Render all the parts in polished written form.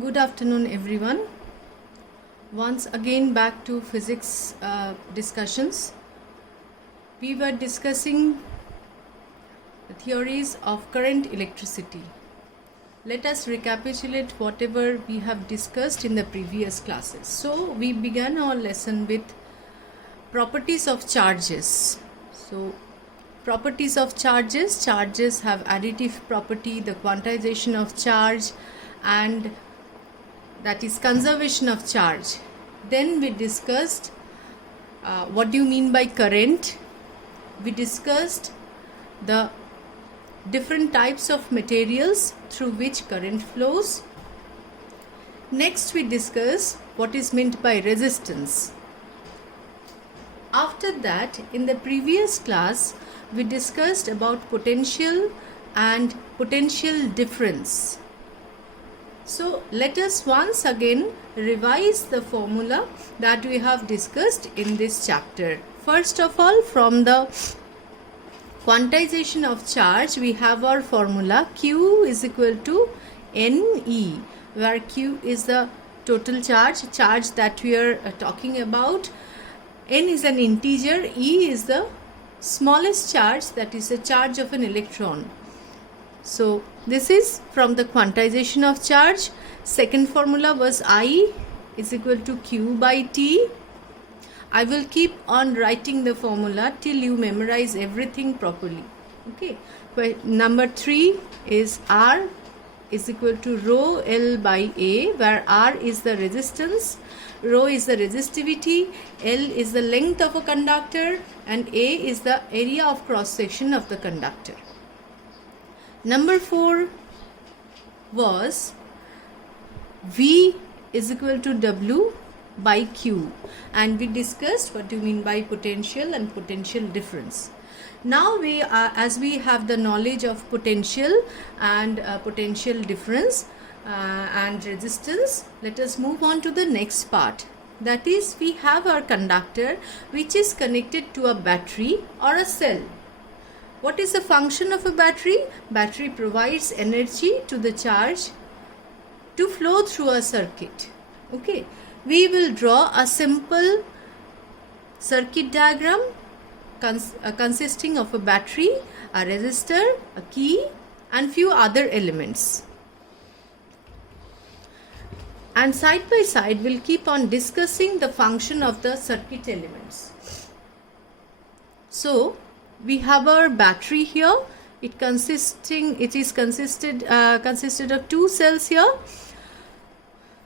Good afternoon, everyone. Once again, back to physics discussions. We were discussing the theories of current electricity. Let us recapitulate whatever we have discussed in the previous classes. So, we began our lesson with properties of charges. So, properties of charges. Charges have additive property, the quantization of charge, and that is conservation of charge. Then we discussed what do you mean by current. We discussed the different types of materials through which current flows. Next we discuss what is meant by resistance. After that, in the previous class, we discussed about potential and potential difference. So let us once again revise the formula that we have discussed in this chapter. First of all, from the quantization of charge, we have our formula Q is equal to NE, where Q is the total charge that we are talking about. N is an integer, E is the smallest charge, that is the charge of an electron. So this is from the quantization of charge. Second formula was I is equal to Q by T. I will keep on writing the formula till you memorize everything properly. Okay. Number 3 is R is equal to rho L by A, where R is the resistance, rho is the resistivity, L is the length of a conductor, and A is the area of cross section of the conductor. Number 4 was V is equal to W by Q, and we discussed what do you mean by potential and potential difference. Now as we have the knowledge of potential and potential difference and resistance, let us move on to the next part. That is, we have our conductor which is connected to a battery or a cell. What is the function of a battery? Battery provides energy to the charge to flow through a circuit. Okay, we will draw a simple circuit diagram consisting of a battery, a resistor, a key, and few other elements. And side by side, we'll keep on discussing the function of the circuit elements. So we have our battery here. It is consisted of two cells here.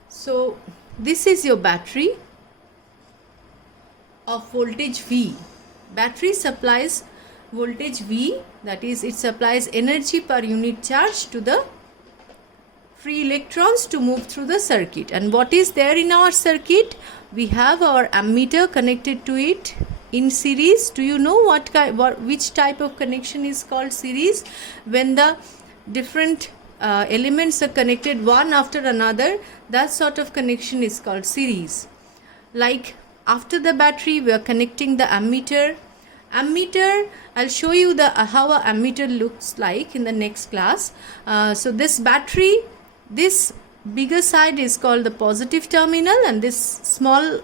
So this is your battery of voltage V. Battery supplies voltage V, that is, it supplies energy per unit charge to the free electrons to move through the circuit. And what is there in our circuit? We have our ammeter connected to it in series. Do you know which type of connection is called series? When the different elements are connected one after another, that sort of connection is called series. Like after the battery, we are connecting the ammeter. I'll show you how a ammeter looks like in the next class. So this battery, this bigger side is called the positive terminal, and this small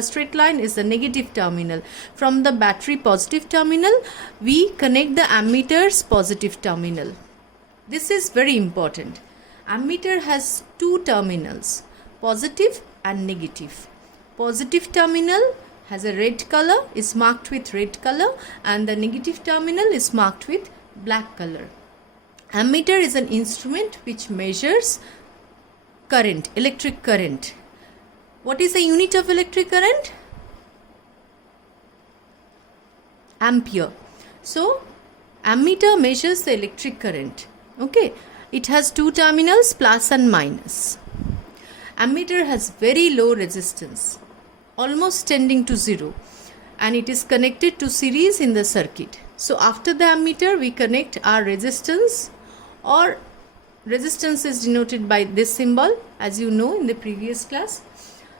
straight line is the negative terminal. From the battery positive terminal, we connect the ammeter's positive terminal. This is very important. Ammeter has two terminals, positive and negative. Positive terminal has a red color, is marked with red color, and the negative terminal is marked with black color. Ammeter is an instrument which measures current, electric current. What is the unit of electric current? Ampere. So ammeter measures the electric current. Okay, it has two terminals, plus and minus. Ammeter has very low resistance, almost tending to 0, and it is connected to series in the circuit. So after the ammeter, we connect our resistance, or resistance is denoted by this symbol, as you know in the previous class.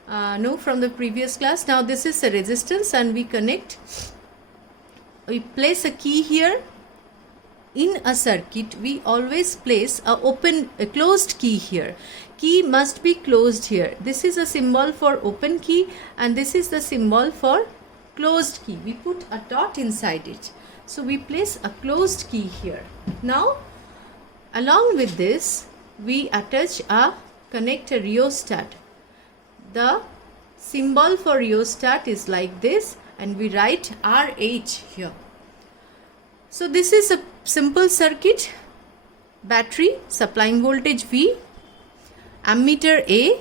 From the previous class. Now this is a resistance, and we place a key here in a circuit we always place a closed key here. Key must be closed here. This is a symbol for open key and this is the symbol for closed key. We put a dot inside it. So we place a closed key here. Now along with this we connect a rheostat. The symbol for rheostat is like this and we write RH here. So this is a simple circuit. Battery supplying voltage V, ammeter A,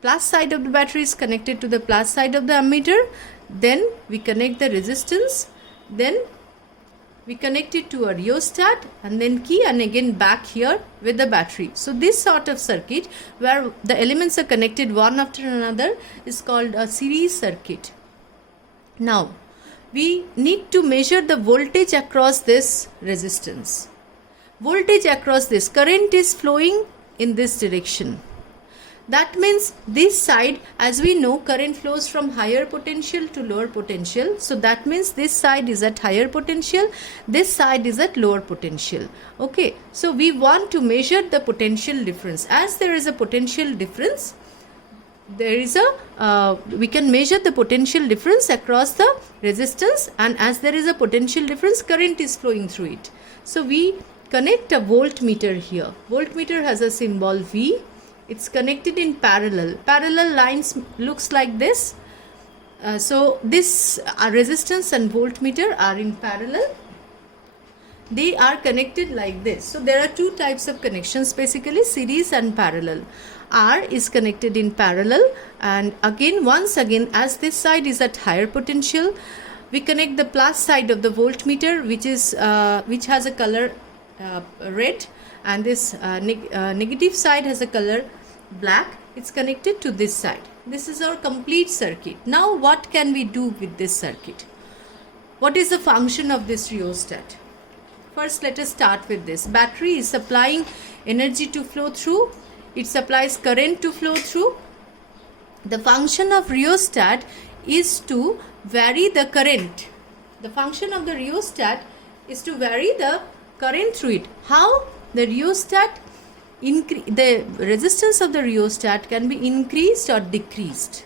plus side of the battery is connected to the plus side of the ammeter. Then we connect the resistance, then we connect it to a rheostat and then key, and again back here with the battery. So this sort of circuit where the elements are connected one after another is called a series circuit. Now we need to measure the voltage across this resistance. Voltage across this, current is flowing in this direction. That means this side, as we know, current flows from higher potential to lower potential. So that means this side is at higher potential, this side is at lower potential. Okay, so we want to measure the potential difference. As there is a potential difference, we can measure the potential difference across the resistance, and as there is a potential difference, current is flowing through it. So we connect a voltmeter here. Voltmeter has a symbol V. It's connected in parallel. Parallel lines looks like this. So this resistance and voltmeter are in parallel. They are connected like this. So there are two types of connections, basically series and parallel. R is connected in parallel, and again once again, as this side is at higher potential, we connect the plus side of the voltmeter, which has a color red, and this negative side has a color black. It's connected to this side. This is our complete circuit. Now what can we do with this circuit? What is the function of this rheostat? First let us start with this. Battery is supplying energy to flow through. It supplies current to flow through. The function of rheostat is to vary the current. The function of the rheostat is to vary the current through it. How? The resistance of the rheostat can be increased or decreased.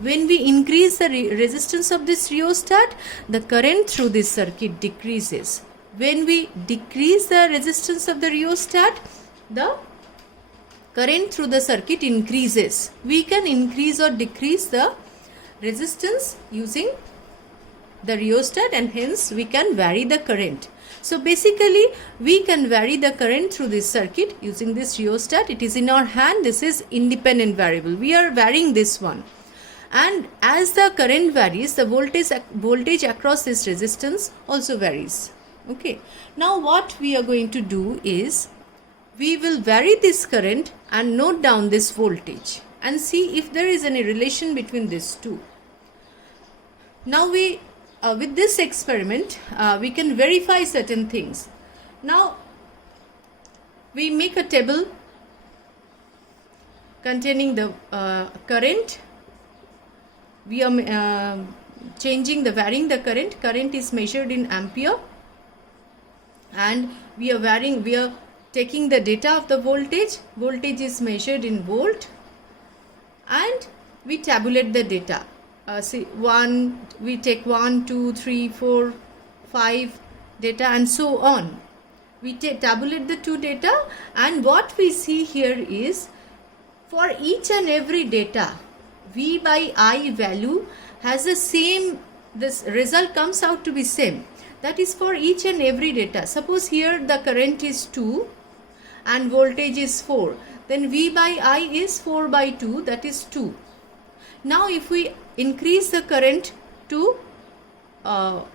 When we increase the resistance of this rheostat, the current through this circuit decreases. When we decrease the resistance of the rheostat, the current through the circuit increases. We can increase or decrease the resistance using the rheostat, and hence we can vary the current. So basically we can vary the current through this circuit using this rheostat. It is in our hand. This is independent variable. We are varying this one, and as the current varies, the voltage across this resistance also varies. Okay, now what we are going to do is we will vary this current and note down this voltage and see if there is any relation between these two. Now with this experiment, we can verify certain things. Now we make a table containing the current. We are varying the current. Current is measured in ampere, and we are taking the data of the voltage. Voltage is measured in volt, and we tabulate the data. We take 1, 2, 3, 4, 5 data and so on. We tabulate the two data, and what we see here is for each and every data, V by I value has the same, this result comes out to be same. That is for each and every data. Suppose here the current is 2 and voltage is 4. Then V by I is 4 by 2, that is 2. Now if we increase the current to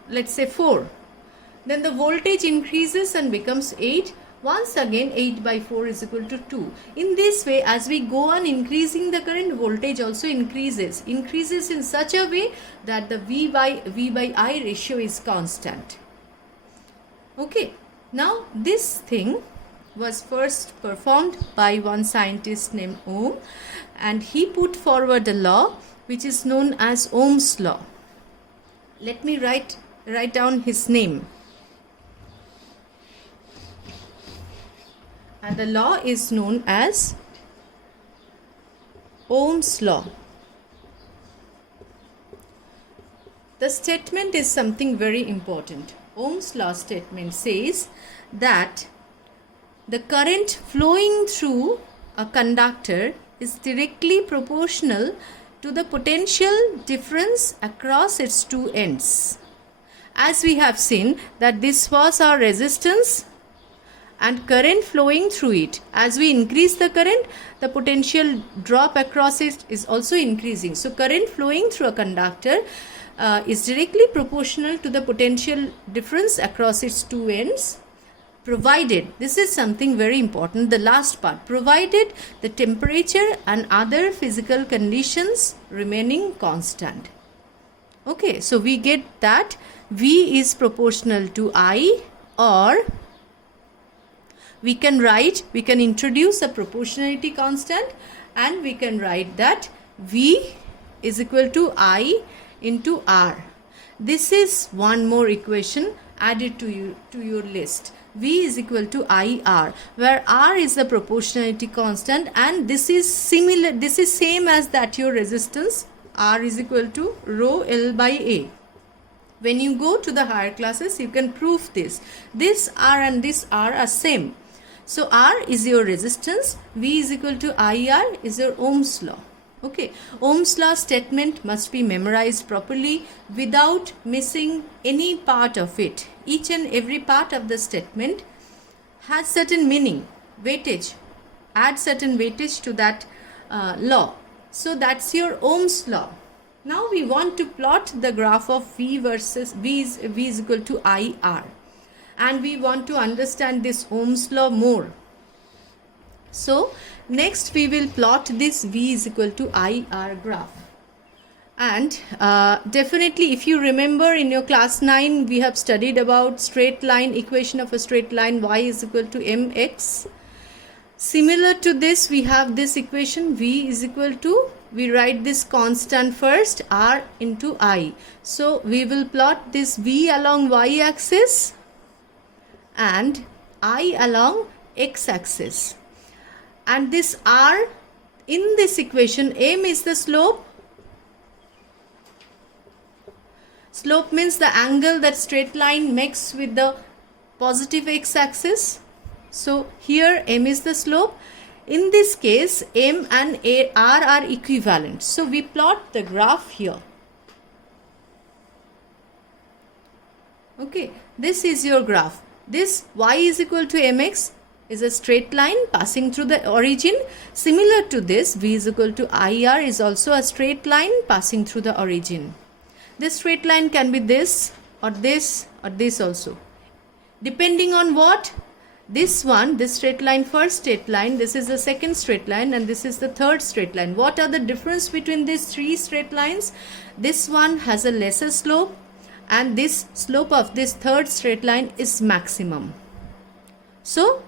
let's say 4, then the voltage increases and becomes 8. Once again 8 by 4 is equal to 2. In this way, as we go on increasing the current, voltage also increases in such a way that the V by I ratio is constant. Okay, now this thing was first performed by one scientist named Ohm, and he put forward a law which is known as Ohm's law. Let me write down his name. and the law is known as Ohm's law. The statement is something very important. Ohm's law statement says that the current flowing through a conductor is directly proportional to the potential difference across its two ends. As we have seen that this was our resistance and current flowing through it. As we increase the current, the potential drop across it is also increasing. So current flowing through a conductor is directly proportional to the potential difference across its two ends, provided, this is something very important, the last part, provided the temperature and other physical conditions remaining constant. Okay, so we get that V is proportional to I, or we can introduce a proportionality constant, and we can write that V is equal to I into R. This is one more equation added to your list. V is equal to IR, where R is the proportionality constant, and this is same as that your resistance. R is equal to rho L by A. When you go to the higher classes, you can prove this. This R and this R are same. So R is your resistance, V is equal to IR is your Ohm's law. Okay, Ohm's law statement must be memorized properly without missing any part of it. Each and every part of the statement has certain meaning, weightage. Add certain weightage to that law. So that's your Ohm's law. Now we want to plot the graph of V versus V is equal to IR. And we want to understand this Ohm's law more. So next we will plot this V is equal to IR graph. And definitely, if you remember in your class 9, we have studied about straight line, equation of a straight line, y is equal to mx. Similar to this, we have this equation, V is equal to, we write this constant first, R into I. So we will plot this V along y axis and I along x axis. And this R in this equation, m is the slope. Slope means the angle that straight line makes with the positive x-axis. So here m is the slope. In this case, m and r are equivalent. So we plot the graph here. Okay, this is your graph. This y is equal to mx is a straight line passing through the origin. Similar to this, V is equal to IR is also a straight line passing through the origin. This straight line can be this or this or this also. Depending on what? This one, this straight line, first straight line, this is the second straight line, and this is the third straight line. What are the difference between these three straight lines? This one has a lesser slope, and this slope of this third straight line is maximum. So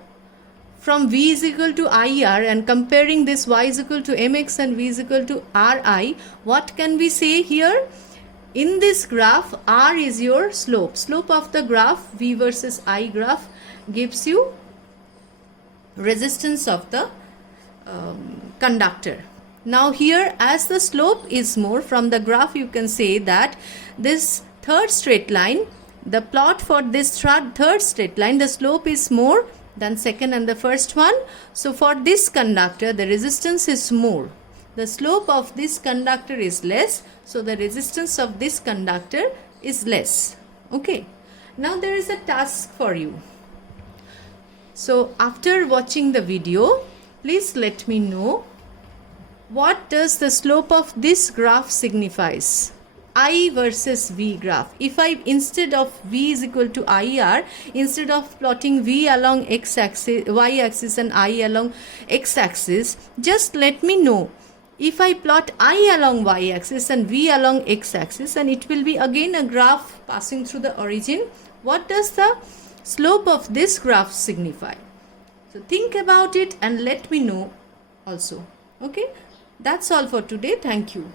from V is equal to IR and comparing this y is equal to mx and V is equal to Ri, what can we say here? In this graph, R is your slope. Slope of the graph, V versus I graph, gives you resistance of the conductor. Now here, as the slope is more, from the graph you can say that this third straight line, the plot for this third straight line, the slope is more than second and the first one. So for this conductor, the resistance is more. The slope of this conductor is less, so the resistance of this conductor is less. Okay. Now there is a task for you. So after watching the video, please let me know, what does the slope of this graph signifies? I versus V graph. If I, instead of V is equal to IR, instead of plotting V along x-axis, y-axis and I along x-axis, just let me know. If I plot I along y-axis and V along x-axis, and it will be again a graph passing through the origin, what does the slope of this graph signify? So think about it and let me know also. Okay, that's all for today. Thank you.